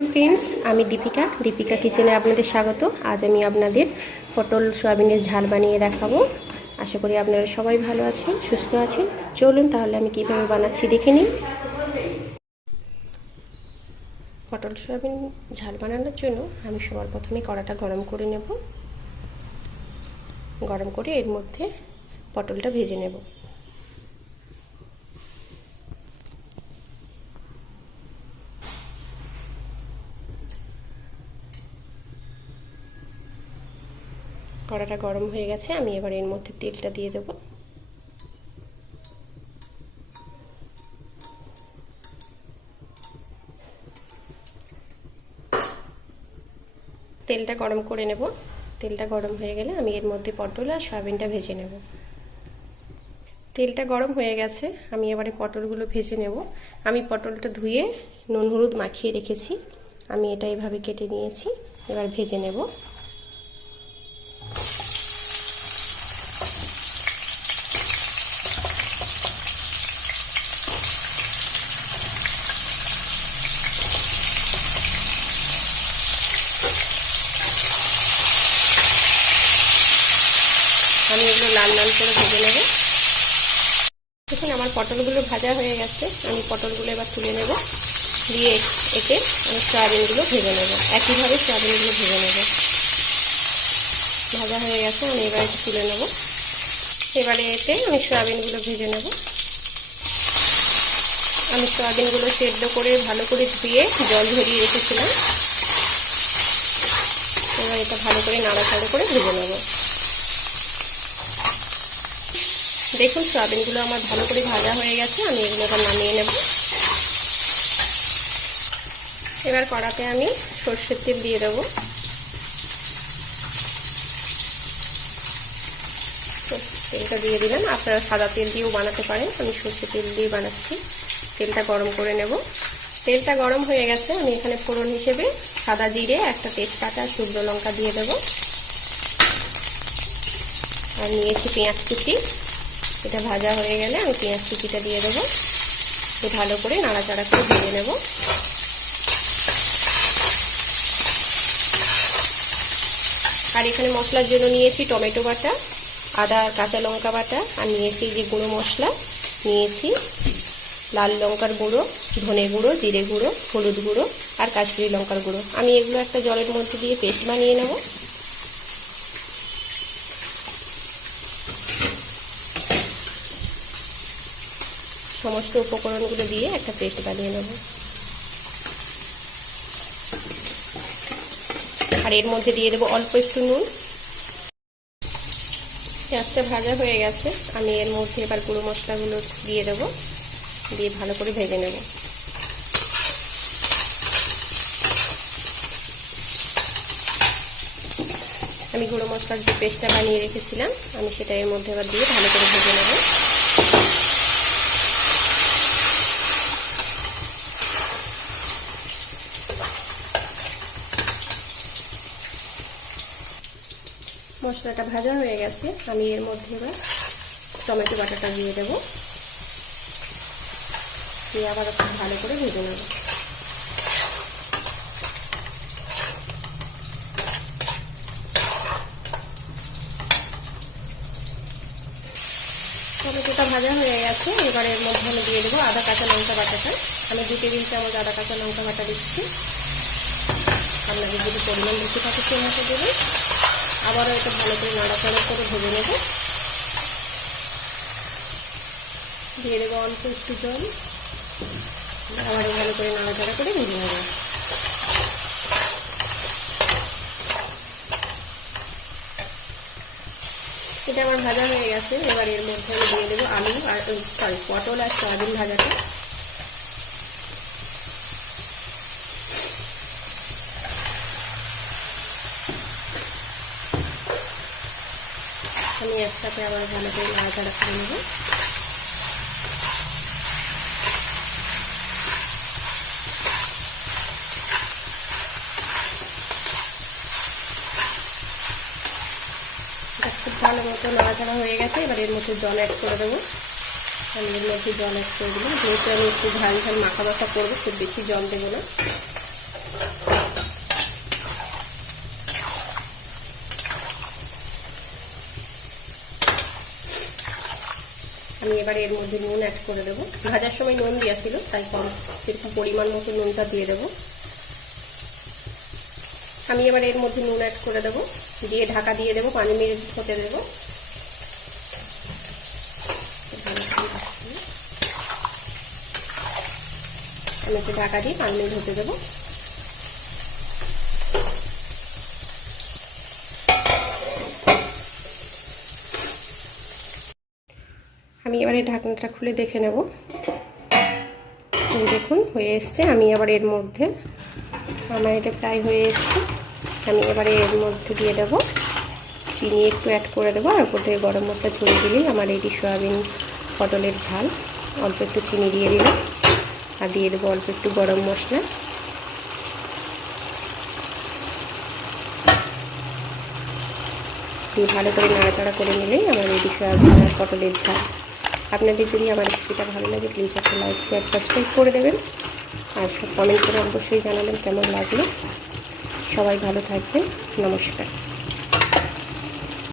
Friends आमी दीपिका किचेने आपनादेर स्वागत। आज आमी आपनादेर पटल सोयाबिनेर झाल बानिये देखाबो। आशा करी आपनारा सबाई भालो आछेन, सुस्थ आछेन। चलुन ताहले आमी किभाबे बानाच्छि देखे निन। पटल सोयाबिन झाल बानानोर जोन्नो आमी सबार प्रथमे कड़ाटा गरम करे नेब। गरम करे एर मध्य पटलटा भेजे नेब। কড়াটা গরম হয়ে গেছে, আমি এবার এর মধ্যে তেলটা দিয়ে দেব। তেলটা গরম করে নেব। তেলটা গরম হয়ে গেলে আমি এর মধ্যে পটল আর সয়াবিনটা ভেজে নেব। তেলটা গরম হয়ে গেছে, আমি এবারে পটলগুলো ভেজে নেব। আমি পটলটা ধুয়ে নুন হলুদ মাখিয়ে রেখেছি, আমি এটা এইভাবে কেটে নিয়েছি। এবার ভেজে নেব। আমি এগুলো লাল লাল করে ভেজে নেব। দেখুন আমার পটলগুলো ভাজা হয়ে গেছে, আমি পটলগুলো এবার তুলে নেব। দিয়ে এতে আমি সয়াবিনগুলো ভেজে নেব। একইভাবে সয়াবিনগুলো ভেজে নেব। ভাজা হয়ে গেছে, আমি এবার একটু তুলে নেব। এবারে এতে আমি সয়াবিনগুলো ভেজে নেব। আমি সয়াবিনগুলো সেদ্ধ করে ভালো করে ধুয়ে জল ঝরিয়ে রেখেছিলাম। এবার এটা ভালো করে নাড়াচাড়া করে ভেজে নেব। দেখুন সয়াবিনগুলো আমার ভালো করে ভাজা হয়ে গেছে, আমি এগুলো এবার নামিয়ে নেব। এবার কড়াতে আমি সরষের তেল দিয়ে দেব। তেলটা দিয়ে দিলাম। আপনারা সাদা তেল দিয়েও বানাতে পারেন, আমি সরষের তেল দিয়ে বানাচ্ছি। তেলটা গরম করে নেব। তেলটা গরম হয়ে গেছে, আমি এখানে ফোড়ন হিসেবে সাদা জিরে, একটা তেজপাতা, শুকনো লঙ্কা দিয়ে দেব। আর নিয়েছি পেঁয়াজ কুচি। এটা ভাজা হয়ে গেলে আমি পেঁয়াজ কুচিটা দিয়ে দেবো। ভালো করে নাড়াচাড়া করে ভেজে নেব। আর এখানে মশলার জন্য নিয়েছি টমেটো বাটা, আদা কাঁচা লঙ্কা বাটা, আর নিয়েছি যে গুঁড়ো মশলা নিয়েছি লাল লঙ্কার গুঁড়ো, ধনে গুঁড়ো, জিরে গুঁড়ো, হলুদ গুঁড়ো আর কাশ্মীরি লঙ্কার গুঁড়ো। আমি এগুলো একটা জলের মধ্যে দিয়ে পেস্ট বানিয়ে নেব। সমস্ত উপকরণগুলো দিয়ে একটা পেস্ট বানিয়ে নেব। আর এর মধ্যে দিয়ে দেবো অল্প একটু নুন। পেঁয়াজটা ভাজা হয়ে গেছে, আমি এর মধ্যে এবার গুঁড়ো মশলাগুলো দিয়ে দেবো। দিয়ে ভালো করে ভেজে নেব। আমি গুঁড়ো মশলার যে পেস্টটা বানিয়ে রেখেছিলাম, আমি সেটা এর মধ্যে এবার দিয়ে ভালো করে ভেজে নেব। মশলাটা ভাজা হয়ে গেছে, আমি এর মধ্যে এবার টমেটো বাটাটা দিয়ে দেব। দিয়ে আবার খুব ভালো করে ভেজে নেব। টমেটোটা ভাজা হয়ে গেছে, এবার এর মধ্যে আমি দিয়ে দেবো আদা কাঁচা লঙ্কা বাটাটা। আমি 2 টেবিল চামচ আদা কাঁচা লঙ্কা বাটা দিচ্ছি। আপনাদের যদি পরিমাণ বেশি থাকে সেই মতো দেবেন। আবারও এটা ভালো করে নাড়াচাড়া করে ভেজে নেব। দিয়ে দেবো অল্প একটু জল। আবারও ভালো করে নাড়াচাড়া করে ভেজে নেব। এটা আমার ভাজা হয়ে গেছে, এবার এর মধ্যে আমি দিয়ে দেবো আলু আর পটল আর সয়াবিন ভাজাটা। আমি একসাথে আবার ভালো করে নাড়াচাড়া করে নেব। খুব ভালো মতো নাড়াচাড়া হয়ে গেছে, এবার এর মধ্যে জল অ্যাড করে দেবো। আমি এর মধ্যে জল অ্যাড করে দিলাম। যেহেতু আমি একটু ঝাল ঝাল মাখা মাখা করবো, খুব বেশি জল দেবো না। এবারে এর মধ্যে নুন অ্যাড করে দেবো। ভাজার সময় নুন দেওয়া ছিল, তাই কম সেরকম পরিমাণ মতো নুনটা দিয়ে দেবো। আমি এবারে এর মধ্যে নুন অ্যাড করে দেবো, দিয়ে ঢাকা দিয়ে দেবো, 5 মিনিট হতে দেবো। আমি একটু ঢাকা দিয়ে 5 মিনিট হতে দেবো। আমি এবারে ঢাকনাটা খুলে দেখে নেব। দেখুন হয়ে এসছে। আমি আবার এর মধ্যে, আমার এটা প্রায় হয়ে এসছে, আমি এবারে এর মধ্যে দিয়ে দেবো চিনি একটু অ্যাড করে দেবো। আর ওপর থেকে গরম মশলা ছড়িয়ে দিলেই আমার এটি সয়াবিন পটলের ঝাল। অল্প একটু চিনি দিয়ে দিলাম, আর দিয়ে দেবো অল্প একটু গরম মশলা। দিয়ে ভালো করে নাড়াচাড়া করে নিলেই আমার রেডি সয়াবিন আর পটলের ঝাল। আপনাদের যদি আমার রেসিপিটা ভালো লাগে প্লিজ একটা লাইক শেয়ার সাবস্ক্রাইব করে দেবেন, আর সব কমেন্ট করে অবশ্যই জানাবেন কেমন লাগলো। সবাই ভালো থাকবেন, নমস্কার।